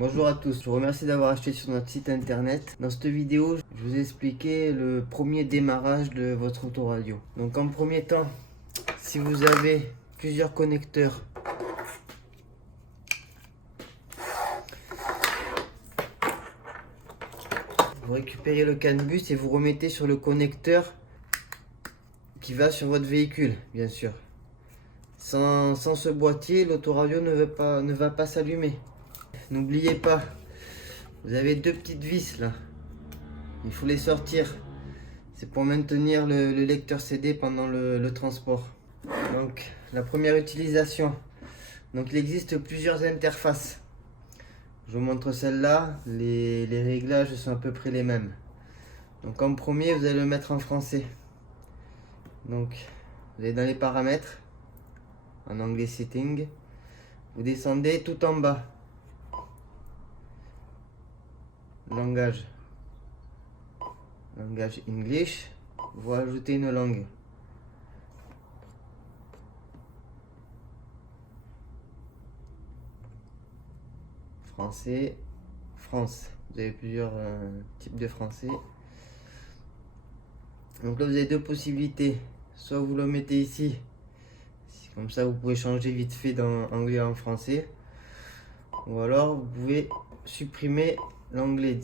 Bonjour à tous, je vous remercie d'avoir acheté sur notre site internet. Dans cette vidéo, je vous ai expliqué le premier démarrage de votre autoradio. Donc en premier temps, si vous avez plusieurs connecteurs, vous récupérez le CAN bus et vous remettez sur le connecteur qui va sur votre véhicule, bien sûr. Sans ce boîtier, l'autoradio ne va pas s'allumer. N'oubliez pas, vous avez deux petites vis là. Il faut les sortir. C'est pour maintenir le lecteur CD pendant le transport. Donc la première utilisation. Donc il existe plusieurs interfaces. Je vous montre celle-là. Les réglages sont à peu près les mêmes. Donc en premier, vous allez le mettre en français. Donc vous allez dans les paramètres. En anglais setting. Vous descendez tout en bas. Langage English, vous ajoutez une langue. Français, France. Vous avez plusieurs types de français. Donc là vous avez deux possibilités. Soit vous le mettez ici, comme ça vous pouvez changer vite fait dans anglais en français. Ou alors vous pouvez supprimer l'anglais.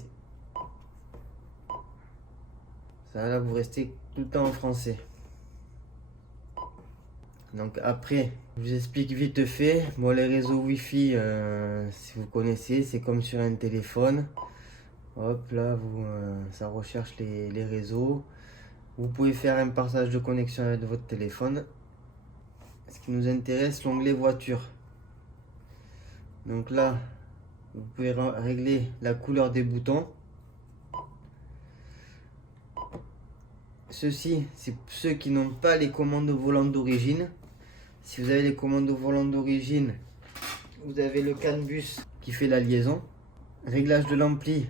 Ça là vous restez tout le temps en français. Donc après, je vous explique vite fait. Bon, les réseaux Wi-Fi, si vous connaissez, c'est comme sur un téléphone. Hop là, ça recherche les réseaux. Vous pouvez faire un partage de connexion avec votre téléphone. Ce qui nous intéresse, l'onglet voiture. Donc là, vous pouvez régler la couleur des boutons. Ceci, c'est ceux qui n'ont pas les commandes au volant d'origine. Si vous avez les commandes au volant d'origine, vous avez le CAN bus qui fait la liaison. Réglage de l'ampli.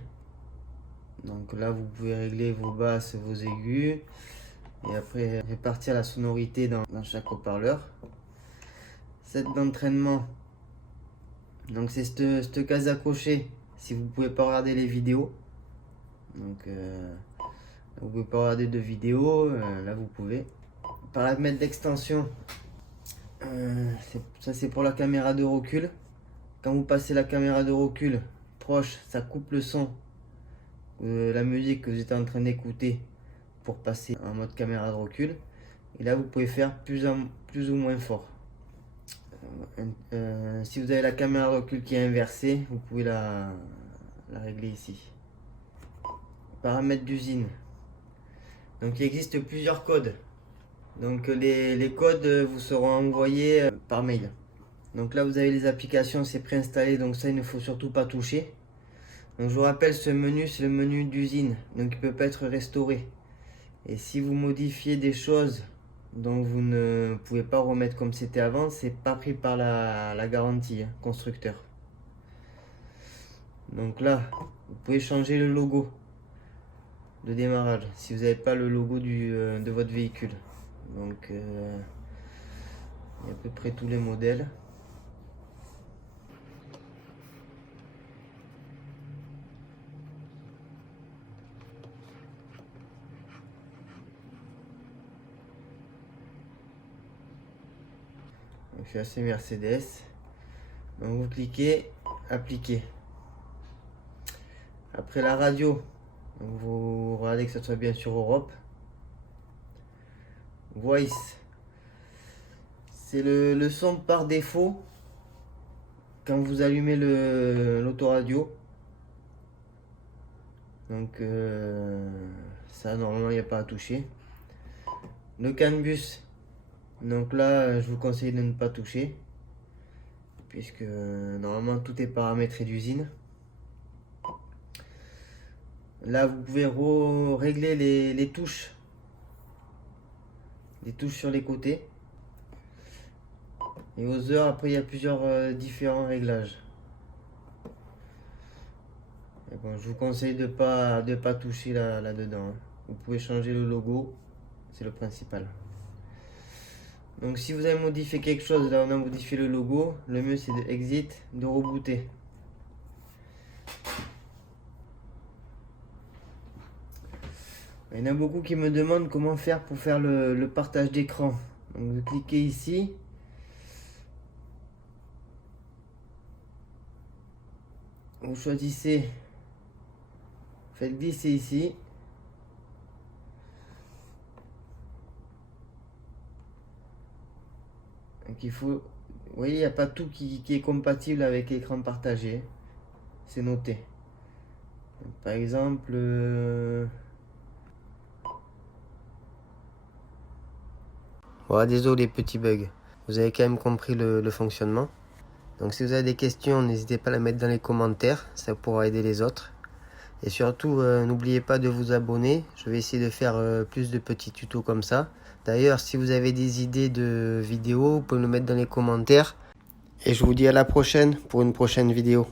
Donc là, vous pouvez régler vos basses, vos aigus. Et après, répartir la sonorité dans chaque haut-parleur. Set d'entraînement. Donc c'est cette case à cocher si vous ne pouvez pas regarder les vidéos. Donc vous ne pouvez pas regarder de vidéos, là vous pouvez. Paramètres d'extension. Ça c'est pour la caméra de recul. Quand vous passez la caméra de recul proche, ça coupe le son de la musique que vous êtes en train d'écouter pour passer en mode caméra de recul. Et là vous pouvez faire plus ou moins fort. Si vous avez la caméra de recul qui est inversée, vous pouvez la régler ici. Paramètres d'usine. Donc il existe plusieurs codes. Donc les codes vous seront envoyés par mail. Donc là vous avez les applications, c'est préinstallé, donc ça il ne faut surtout pas toucher. Donc je vous rappelle, ce menu c'est le menu d'usine, donc il ne peut pas être restauré. Et si vous modifiez des choses dont vous ne pouvez pas remettre comme c'était avant, c'est pas pris par la garantie constructeur. Donc là vous pouvez changer le logo de démarrage si vous n'avez pas le logo de votre véhicule. Donc il y a à peu près tous les modèles. Donc, je suis assez Mercedes. Donc vous cliquez appliquer. Après la radio, donc vous regardez que ça soit bien sur Europe. Voice, c'est le son par défaut quand vous allumez l'autoradio. Donc ça normalement il n'y a pas à toucher. Le CAN bus, donc là je vous conseille de ne pas toucher puisque normalement tout est paramétré d'usine. Là vous pouvez régler les touches. Les touches sur les côtés. Et aux heures, après il y a plusieurs différents réglages. Et bon, je vous conseille de pas toucher là-dedans. Vous pouvez changer le logo, c'est le principal. Donc si vous avez modifié quelque chose, là on a modifié le logo, le mieux c'est de exit, de rebooter. Il y en a beaucoup qui me demandent comment faire pour faire le partage d'écran. Donc vous cliquez ici. Vous choisissez, faites glisser ici. Donc il faut, vous voyez, il n'y a pas tout qui est compatible avec l'écran partagé. C'est noté. Donc, par exemple, voilà, désolé, petit bug. Vous avez quand même compris le fonctionnement. Donc si vous avez des questions, n'hésitez pas à les mettre dans les commentaires, ça pourra aider les autres. Et surtout, n'oubliez pas de vous abonner, je vais essayer de faire plus de petits tutos comme ça. D'ailleurs, si vous avez des idées de vidéos, vous pouvez me le mettre dans les commentaires. Et je vous dis à la prochaine pour une prochaine vidéo.